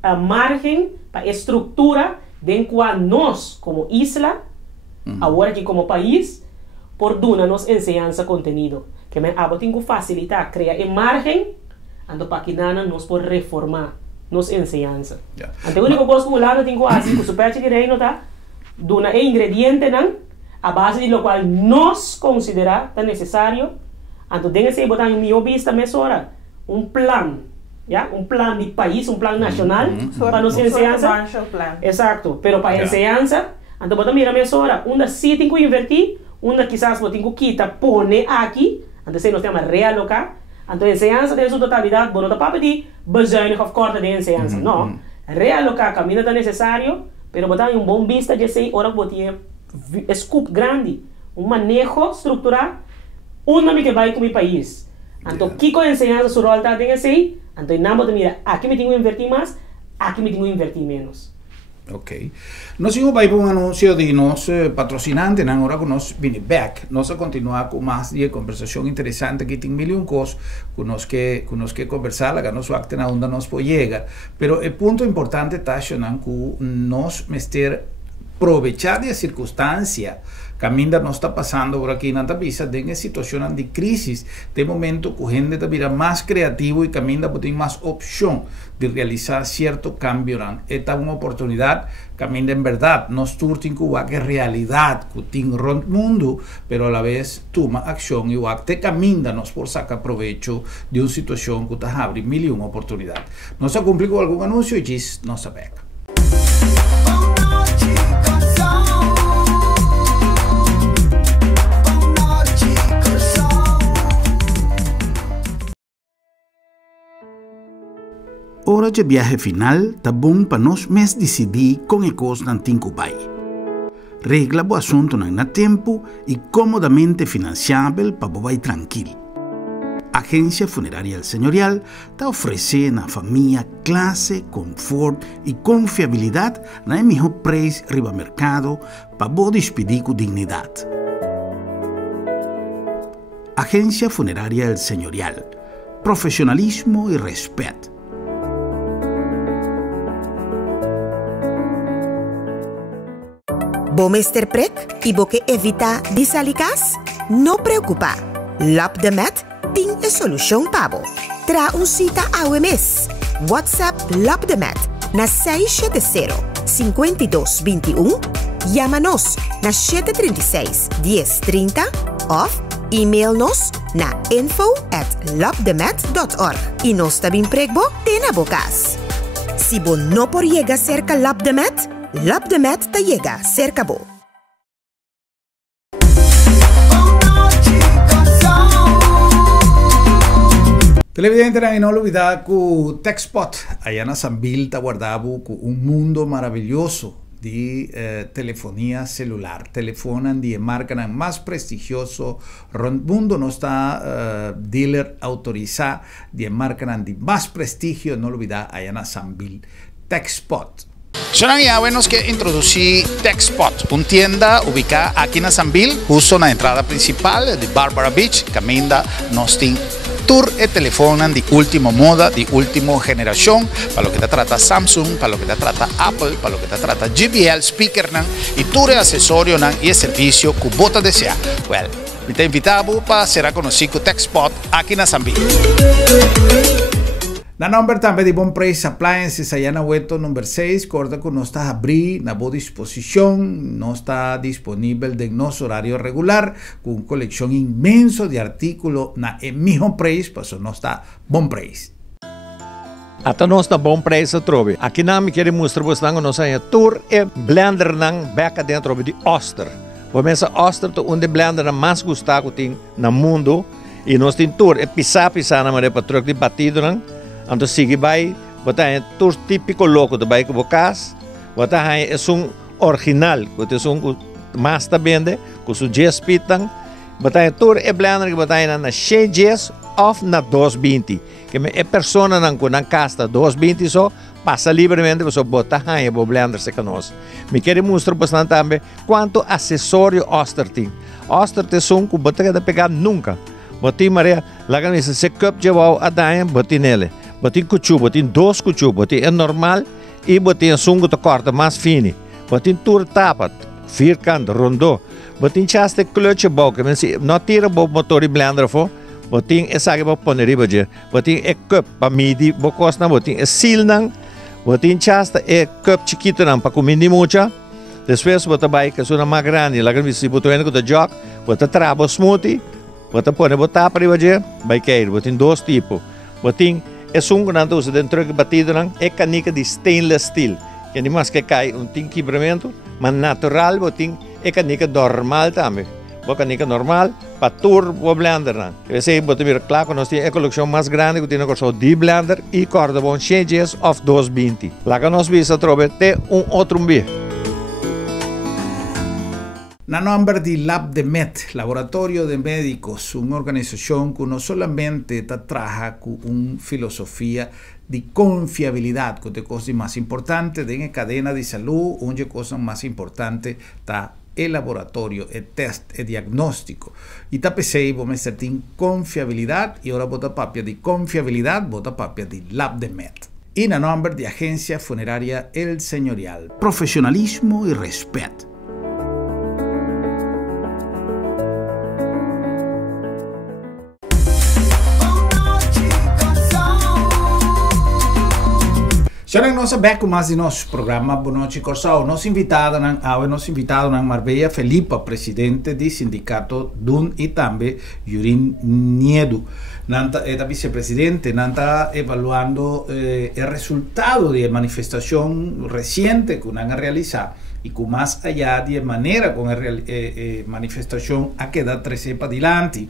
a margem, para a estrutura, de qual nós, como isla, agora aqui como país, por duna nos enseñanza contenido. Que me abo tem que facilitar, criar a margem, ando para que nada nos por reformar nos enseñanza. Ante o único coisa que o lado tem que fazer, que o super de reino tá, duna é ingrediente não, a base de lo qual nós considerar tá necessário, ando dengue se botar em minha vista mesora, plan. Ya, un plan de país, un plan nacional para nos enseñanza. Exacto, pero para enseñanza, entonces vos mira mesmo hora, una sí tengo que invertir, una quizás vos tengo que quitar, pone aquí, entonces nos llama realocar, entonces enseñanza en su totalidad, vos no te puedes pedir bezuinig of corte de enseñanza, no, realocar camino tan necesario, pero vos tenés un buen vista, ya sé, ahora vos tienes scoop grande, un manejo estructural, una que va con mi país, entonces, ¿qué con enseñanza su rol está en ese? Entonces, nada, mira, aquí me tengo que invertir más, aquí me tengo que invertir menos. Ok. Nós vamos para um anúncio de nosso patrocinante, agora que nós vamos back. Nós vamos continuar com mais de conversação interessante, que tem milhões de coisas que nós que conversar, que nós vamos na onde nós podemos chegar. Pero o ponto importante está que nós mester aproveitar a circunstância que ainda não está passando por aqui na Tapisa, tem uma situação de crise, de momento que a gente está virando mais criativo e que ainda tem mais opção de realizar certo cambio. Esta é uma oportunidade que ainda, em verdade, nós turtim que é realidade, que tem no mundo, mas a la vez toma ação e até caminha nós por sacar proveito de uma situação que está abrindo milhões de oportunidades. Nós cumprimos com algum anúncio e diz nossa beca. Hora de viaje final, tá bom para nós mesmos decidir com que coisa não tem que vai. Regla o assunto na tempo e comodamente financiável para vai tranquilo. Agência Funerária El Señorial está oferecendo à família classe, conforto e confiabilidade na melhor preço riba mercado para você despedir com dignidade. Agência Funerária El Señorial. Profissionalismo e respeito. Bomester prek e boque evita disalicas? No preocupa. Lap de Met tem a solução pabo. Tra cita ao mês. WhatsApp Lap de Met na 670-5221. Llama-nos na 736-1030 ou e-mail-nos na info@lapdemet.org. E nós também pregbo tem na bocas. Se bo não por llegar cerca Lap de Met, Lap de Met te llega cerca bo. Televidente, não olvidar que o TechSpot, allá na Sambil, está guardado com mundo maravilhoso de telefonia celular. Telefonan de marca mais prestigioso do mundo, não está dealer autorizado de marca de mais prestigio, não olvidar, allá na Sambil. TechSpot. Son ya buenos que introducí TechSpot, una tienda ubicada aquí en Sambil, justo en la entrada principal de Barbara Beach, que ainda nos tiene tour e telefonan de última moda, de última generación, para lo que te trata Samsung, para lo que te trata Apple, para lo que te trata JBL, speaker, y tour e accesorio y el servicio que vos deseas. Well, te invitamos para ser conocido TechSpot aquí en Sambil. Na number também de Bom Preço Appliances, allá na Hueto número 6, corta que não está abrir na boa disposição, não está disponível de nosso horário regular, com coleção imensa de artículos na mesmo preço, por isso não está Bom Preço. Até nós na bom preço trove. Aqui não me querem mostrar você não nós aí tour e blender não beca dentro de Oster. Começa Oster to onde blender mais gostado tem no mundo e nós tem tour e pisar na maneira para trocar de batido não. Então sigue vai, botar tour típico louco do bairro Bocas. Botar é original, botar mais também com o jazz pitang. Botar tour e blender que botar na 6 jazz of na 220. Que é pessoa não com na casta 220 só passa livremente você botar aí o blender se conosco. Me quer mostrar bastante também quanto acessório Oster tem. Oster tem som que botar que pegar nunca. Botar Maria, lá que se cup de wow a dar botar nele. Botar cuchu, botar 2 cuchu, botar é normal e botar som que corta mais fino. Botar tour tapa, vierkant, rondo. Botar chaste clutch boca, mas não tira o motor e blender for. Boting é sabe para pôr riba je. Boting é cup para medir bocos na boting é seal nang. Boting chasta é cup chiquito nang para comer de mucha. Depois bota vai que suna mais grande. Lá que se botou com o jog, bota trabo smoothie. Bota pôr botar para riba je. Vai cair. Boting 2 tipos. Boting é sungo nang usa dentro que batido nang é canica de stainless steel. Que nem mais que cai tem quebramento, mas natural boting é canica normal também. Bocanica normal, para turbo blender. Esse bote mir claro, nós temos a coleção mais grande que tem a coleção de blender e corda bom changes of 220. Lá que nós vamos trocar tem outro bem. Na nombre de LabDemet, Laboratorio de Médicos, una organización que no solamente trabaja con una filosofía de confiabilidad, que es la cosa más importante de la cadena de salud, una cosa más importante está el laboratorio, el test, el diagnóstico. Y tapecei, vamos a tener confiabilidad, y ahora vota papia de confiabilidad, vota papia de LabDemet. Y en nombre de Agencia Funeraria El Señorial, profesionalismo y respeto. Já nós sabemos com mais de nosso programa, boa noite, Corsal. Nos invitado na Marbella Felipe, presidente do sindicato DUN e também Yurin Niedu. Nanta é a vicepresidente, nanta evaluando o resultado da manifestação recente que han realizado e com mais allá de maneira com a manifestação a quedar 13 para adelante.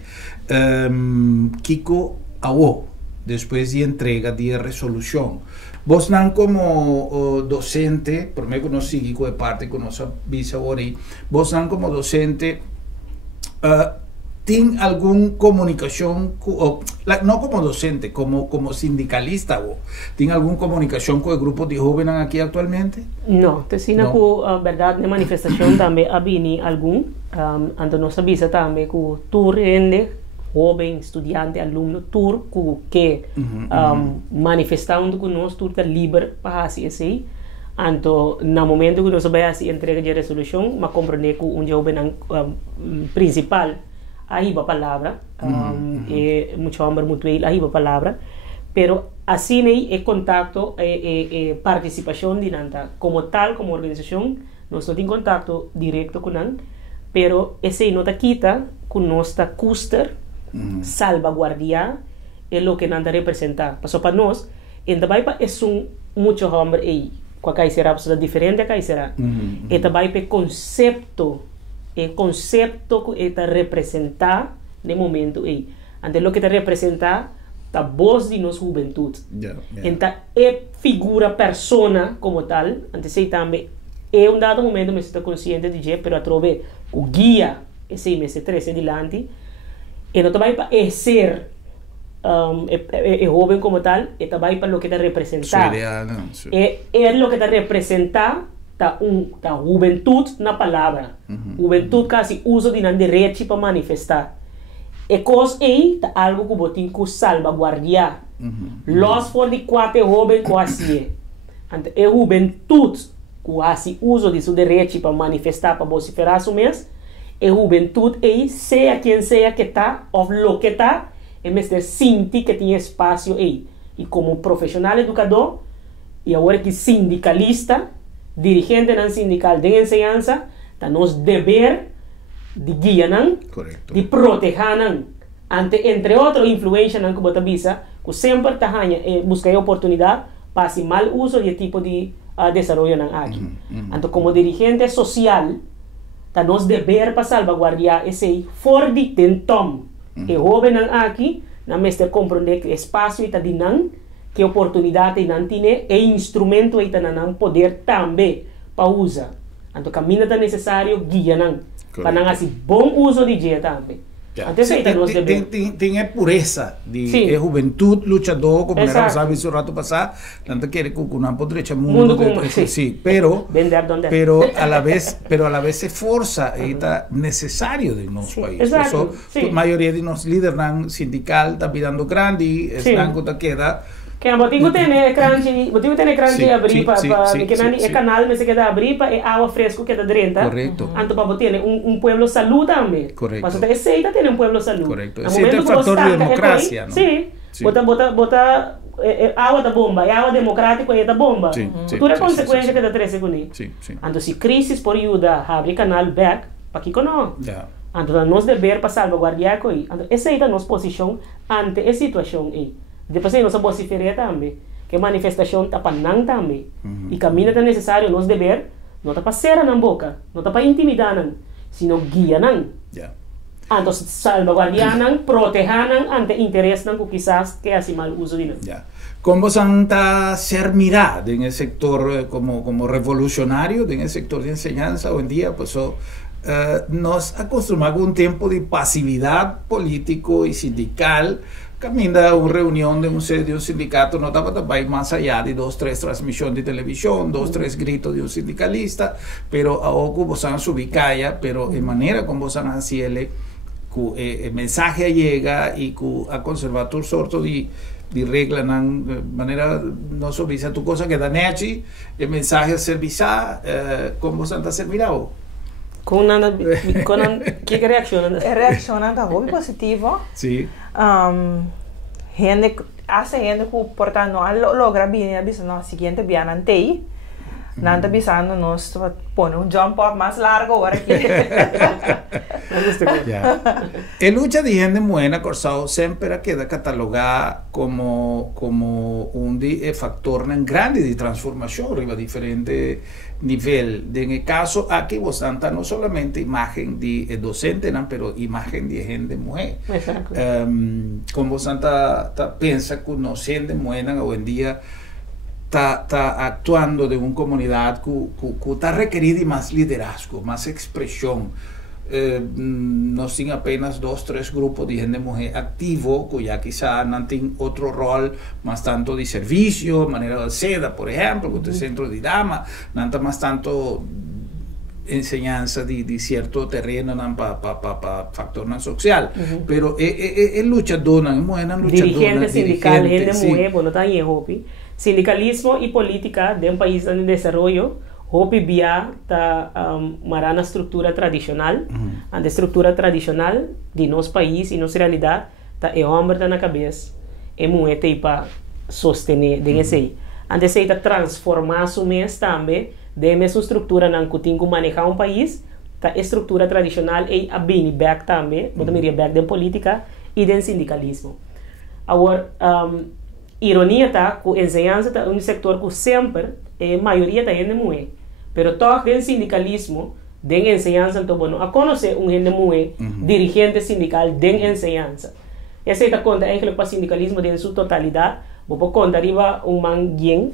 Kiko Awo, depois de entrega de resolução. Vos não como docente, por mí que no sigue de parte que nos avisa ahora, vos não como docente, ¿tiene alguna comunicación, no como docente, como sindicalista, ¿tiene alguna comunicación con el grupo de jóvenes aquí actualmente? No, te sina que verdad de manifestación también habini algún, ante nos avisa también que tú rende joven, estudiante, alumno, tur que manifestando que nós tur livre para assim assim, anto no momento que nós vai assim entrega de resolução, mas compreender que jovem principal aí a palavra, e muito homem muito ele aí a palavra, pero assim aí é contato, participação de nanta, como tal, como organização, nós não temos contato direto com nanta, pero esse não tá quita, que nós tá custer salvaguardiar es lo que nada representa. Pasó para nos, en Tabaipa es mucho hombre y cualquier será diferente acá será. En Tabaipa concepto que está representa de momento y ante lo que te representa la voz de nos juventud. Enta figura persona como tal, antes se también es un dado momento me estoy consciente de que pero a través o guía ese mes 13 adelante. E não vai para ser jovem como tal, e vai para o que te representar. É o que te representar da juventude na palavra. Juventude quase uso de direito para manifestar. E coisa aí tá algo que botin que salvaguardiar. Los for de 4 jovens quase é juventude quase uso de seu direito para manifestar, para vociferar seu mês. E juventude aí, seja quem seja que está, ou lo que está, em vez de sentir que tem espaço aí. E como profissional educador, e agora que sindicalista, dirigente não sindical de enseñança, está nos dever de guiar, de proteger, ante, entre outras influências que você avisa, que sempre está buscar oportunidad para hacer mal uso de tipo de desarrollo aquí. Entonces, como dirigente social, está nos deber para salvaguardar esse for de tentom. E joven aquí, na mestre compreender que espaço está dinan, que oportunidade está tiene, e instrumento está nan poder também para usar. Então, caminho está necessário guia nan, para não fazer bom uso de dia também. Antes tem pureza de juventud luchador, como era sabe esse rato passado, tanto que não pode echar mundo sí, pero a la vez se força e está necessário de nosso país. Eso, a maioria de nos líderes sindical está virando grande, estão que queda que não botinho tem crunch abrir para que canal mas se queda abrir para água fresca que está dentro. Correto. Então para botar pueblo salud também. Correto. Mas até esse tem pueblo salud. Correto. Esse é o fator de democracia, não? Sim. Bota água da bomba, e água democrática é da bomba. Futura consequência que dá 3 segundos. Então se crise por ajuda abrir canal back para que não. Então nós dever para salvaguardar com aí. Então essa é a nossa posição ante essa situação aí. Depois nós vociferar também, que a manifestação está para não também. E caminho é necessário, nós dever, não está para ser na boca, não está para intimidar, sino guia não. Então, salvaguardar não, proteger não, ante interesse não, que quizás que hace mal uso de não. Como está ser mirado en el sector como revolucionario, en el sector de enseñanza hoy en día, pues nos acostumbramos a un tiempo de pasividad político y sindical. Camina una reunión de un sindicato, no estaba más allá de 2, 3 transmisiones de televisión, 2, 3 gritos de un sindicalista, pero ahora vos han ubicado, pero de manera como vos han haciendo, el mensaje llega y a conservar tu sorto de regla, de manera no servicia tu cosa que da nechi, el mensaje servicia, como vos han servido. ¿Qué reaccionan? Reaccionan a muy positivo. Sí. Gente que porta no logra bien avisando siguiente bien ante nanta avisando nos pone un jump up más largo ahora aquí. El lucha de gente buena Corsao siempre queda catalogada como un factor grande de transformación arriba diferente nivel. En el caso aquí vos tanta no solamente imagen de docente, pero imagen de gente mujer. Como vos tanta piensa que no gente buena hoy en día está actuando de una comunidad que está requerida más liderazgo, más expresión. No sin apenas 2, 3 grupos de gente mujer activo, que ya quizá no tienen otro rol más tanto de servicio, manera de seda, por ejemplo, que es centro de dama, no más tanto enseñanza de cierto terreno para factor social, pero es luchador, es mujer dirigente sindical, gente mujer, bueno, está ahí sindicalismo y política de un país en desarrollo. Hopi via ta marana estructura tradicional, a estructura tradicional de nosso país e nossa realidade tá é homem tá na cabeça, é mulher tá para sostener de esse. Antes se tá transformar o mês também, de mesma estrutura não que tem que manejar um país, tá estrutura tradicional e a bem back também, bota miria back de política e de sindicalismo. Agora ironia tá que ensinança tá um setor que sempre a maioria tá gente mulher, pero todo el sindicalismo de enseñanza então bueno a conocer gente mulher dirigente sindical de enseñanza. Essa é a conta eigenlijk para sindicalismo de sua totalidade, vou contar arriba man bien,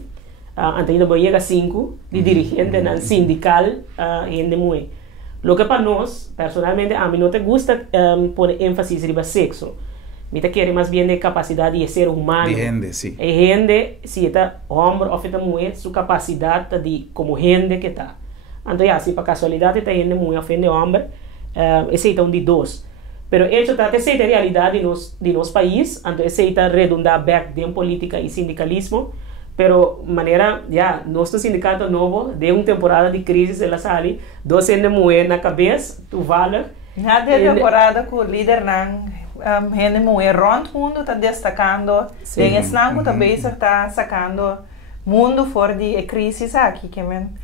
ante ainda chega 5 de dirigente na sindical gente mulher. Lo que para nós, personalmente a mim não te gusta poner énfasis arriba sexo. Me quiere más bien de capacidad de ser humano. De gente, sí. Gente, si está hombre o esta mujer, su capacidad de como gente que está. Entonces, ya, si para casualidad está gente mujer ofende hombre, ese está un de 2. Pero eso está esa realidad de nuestro país, entonces ese está redundar back de política y sindicalismo, pero manera, ya, nuestro sindicato nuevo, de una temporada de crisis de la sala, 2 gente mujer en la cabeza, tu vale. Na temporada com o líder gente mulher rond mundo está destacando, tem eslango também está sacando mundo fora de crise aqui que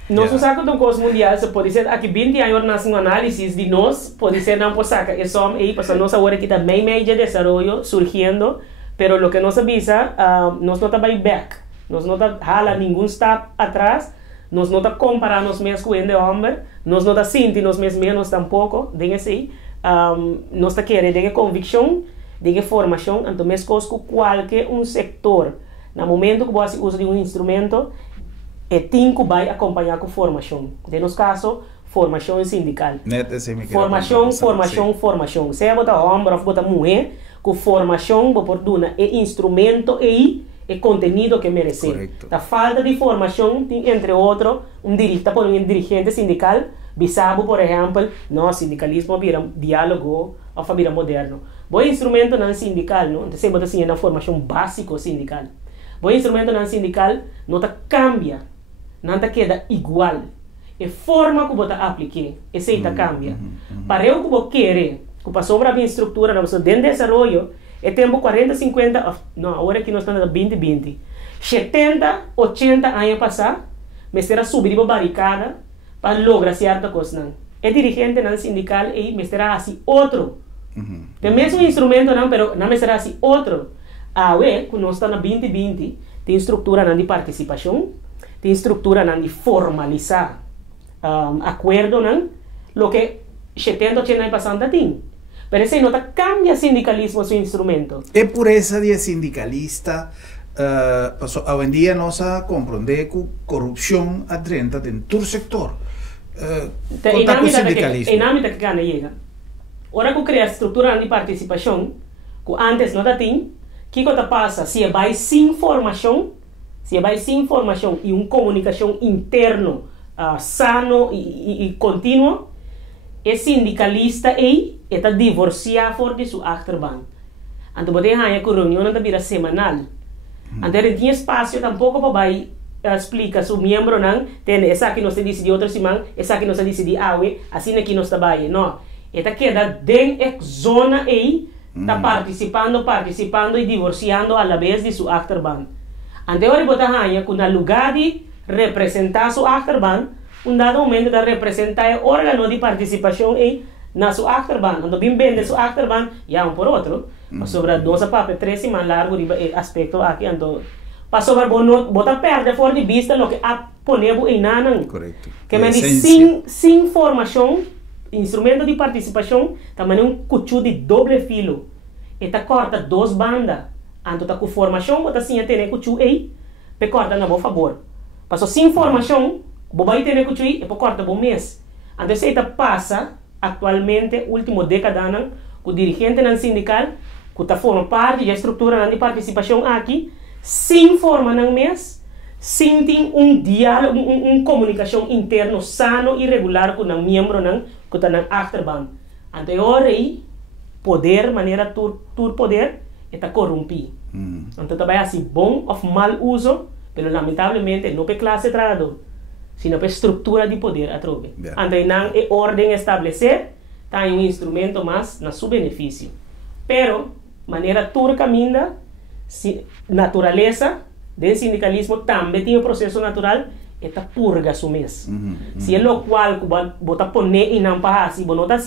nós não sacamos um curso mundial, pode ser aqui 20 anos nós um análise de nós, pode ser não por sacar, é só aí, porque nós agora que está meio de desenvolvimento surgindo, pero lo que nos avisa, nos nota by back, nos nota jala ningún step atrás, nos nota compararnos más con el hombre, nos nota sentirnos menos tampoco, así, nos quiere de convicción, de formación, entonces con cualquier un sector, en el momento que você usa de un instrumento, tem que vai acompanhar com formação. De nos caso, formação sindical. Formação. Se você homem ou você mulher, com formação, você pode instrumento e conteúdo que merece. A falta de formação tem, entre outros, um dirigente sindical, bisabo, por exemplo, no sindicalismo vira diálogo ou vira moderno. Bom instrumento não sindical, não? Então, você tem uma formação básica sindical. Bom instrumento não sindical não cambia, não queda igual. A forma que você aplica, essa cambia. Para o que você quer, que passou para a estrutura, dentro do desenvolvimento, é tempo 40, 50, não, agora que nós estamos em 2020, 70, 80 anos passar, mas será subir para a barricada para lograr certa coisa. É dirigente não sindical e me será assim outro. Tem mesmo instrumento, não, mas não será assim outro. Quando nós estamos em 2020, tem estrutura de participação, tem estrutura de formalizar acordo, lo que 70, 80 anos passando tem. Pero ese no cambia sindicalismo su instrumento. É por essa de sindicalista, hoje em dia nós compreendemos que corrupção adrenta dentro do sector. Conta com sindicalismo. Em âmbito que gana chega. Ora que cria estrutura de participação, que antes não tinha, que passa se vai sem formação, e uma comunicação interno sano e contínuo, é sindicalista e está divorciado de sua achterban. Então, você tem que reunião não vira semanal. Então, não tem espaço também para vai explicar seu membro não tem essa que não se decide outra semana, essa que não se decide assim que nós trabalhamos. Não, está queda dentro da zona aí, está participando e divorciando a vez de sua achterban. Então, você tem que no lugar de representar sua achterban, dado momento de representar o órgão de participação e na sua achterban. Então, bem de sua achterban, por outro, sobre nossa papel 3 semanas largo de aspecto aqui, então, para sobre botar perder fora de vista o que a ponemos em nada. Correto. Que me diz sem formação, instrumento de participação, também um cuchu de doble filo. E tá corta 2 bandas. Então, tá com formação, botar assim, ter cuchu aí, pe corta na boa favor. Passou sem formação, vai ter que ir e corta bom mês. Então, se passa atualmente, último década, o dirigente não sindical, que está formando parte da estrutura de participação aqui, sem forma não mês, sem ter diálogo, comunicação interno sano e regular com o membro que está na achterban. Então, agora aí, poder, maneira tur poder, está corrompido. Então, também assim, bom ou mal uso, mas lamentavelmente, não é classe trabalhador, sino para estrutura de poder a trove. Então, não é ordem estabelecer, tem um instrumento mais na seu benefício. Pero, maneira tur caminha, natureza, do sindicalismo também tem um processo natural, é purga su mês. Se é o qual você põe em não para se você não está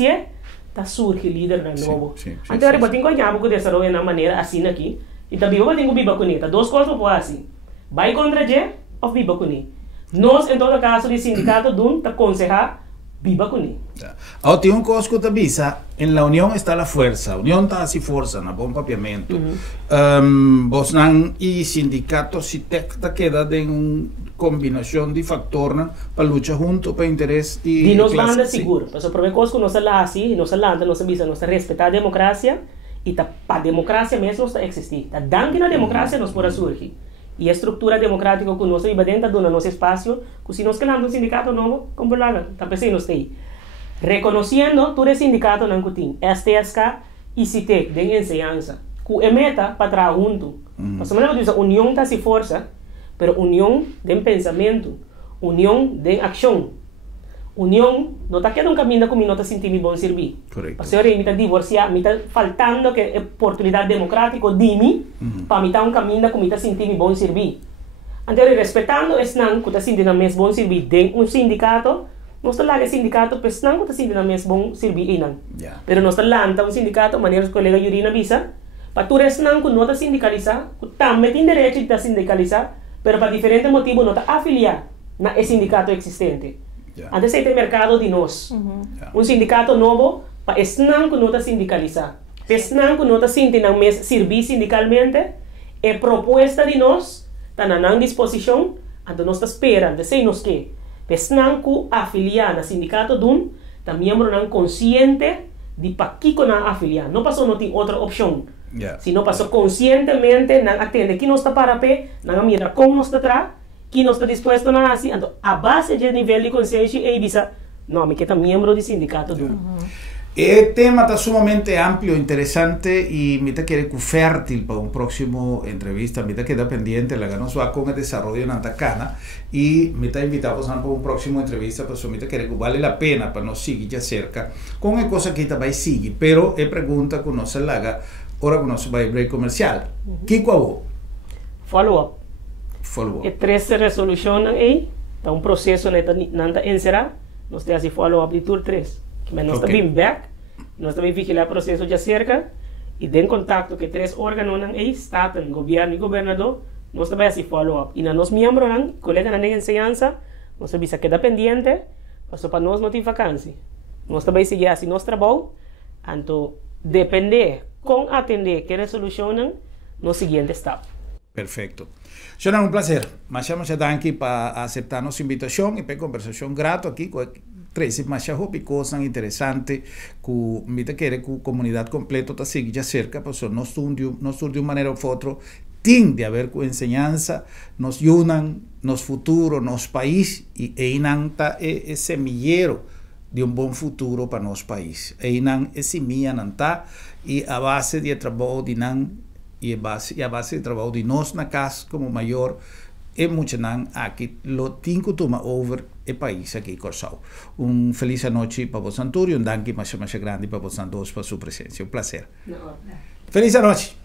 tá surge líder de novo. Então, eu tenho que olhar para o desenvolvimento de maneira assim aqui, e também eu tenho que viver com ele. 2 coisas para assim. Vai contra ele ou viva com ele. Nós, em todo caso, de sindicato, te aconsejar, viva com ele. Ahora, tem uma coisa que te avisa, en la unión está la fuerza, unión está así fuerza, na bom papiamento. Vos nan y sindicato si te queda de una combinación de factores para luchar juntos, para interés de nos manda seguro. Pues a primeira coisa que nós lá assim, nós lá nós avisa, nós respetar a democracia e para a democracia mesmo está existir. Tá dando que na democracia nós pode surgir. E a estrutura democrática que nós vivemos dentro do nosso espaço, que se nós queremos um sindicato novo, como lá, tá pensando nós tem. Reconhecendo todo sindicato não que tem, STSK e CITEC, de enseñança, que é meta para trabalhar junto. Mas a diz, união está se força, mas união de pensamento, união de ação. União não está querendo um caminho como não está sentindo bom servir. Correto. Porque eu me está divorciado, me está faltando que oportunidade democrática de mim, para me dar um caminho como me está sentindo bom servir. Então, respeitando esse não que está sentindo mesmo bom servir dentro um sindicato, nós estamos lá no sindicato, mas não está sentindo mesmo bom servir não. Mas nós estamos lá no sindicato, maneira que o colega Yurina avisa, Para tu resnan que não está sindicalizar, também tem direito de sindicalizar, mas para diferentes motivos não está afiliado na sindicato existente. Antes tem mercado de nós. Um sindicato novo, para esnan que não está sindicalizar. Esnan que não está servir sindicalmente, é proposta de nós, está na disposição, então nós está esperando, sei-nos que, esnan que afiliar na sindicato dun, está membro não consciente de para que não afiliar. Não passou, não tem outra opção. Se não passou conscientemente, não atende que nós está para pé, não mira como nós está atrás, que nós está disposto a assim. Então, a base de nível de consciência é dizer, não, me queda membro do sindicato dun. El tema está sumamente amplio, interesante y me quiere fértil para un próximo entrevista. Me queda pendiente, la ganamos va con el desarrollo en Antacana y me invitamos para un próximo entrevista, pues me quiere que vale la pena para nos seguir ya cerca con el cosa que también sigue, pero es pregunta que nos la haga ahora que nos va a break comercial. ¿Qué cuavo? Follow-up. Follow-up. E 13 resoluciones ahí, está un proceso nanta encerrar, nos te hace follow-up de tour 3. Mas nós também back, nós também vigilar o processo de cerca e tem contato que 3 órgãos aí, Estado, governo e governador, nós também assim follow-up. E nós membros, colega na enseñança, nós também queda pendiente, para nós não tem vacância. Nós também seguir assim nosso trabalho, então depender com atender que resolucionam no seguinte step. Perfecto. Será un placer. Muchas gracias por aceptar nuestra invitación y por conversación grato aquí con Tracy Machajo y cosas interesantes que me quiere que la comunidad completa está sigue ya cerca, pues no estudio de una manera u otra, tiene de haber enseñanza, nos unan, nos futuro, nos país y inanta es semillero de un buen futuro para nuestro país. Inan es semilla nanta y a base de trabajo de nan y a base de trabajo de nos na casa como mayor mucho nan aquí lo tinco toma over el país aquí Corsao. Un feliz noche para vos Antonio, un danke más grande para vos dos por su presencia. Un placer. Feliz noche.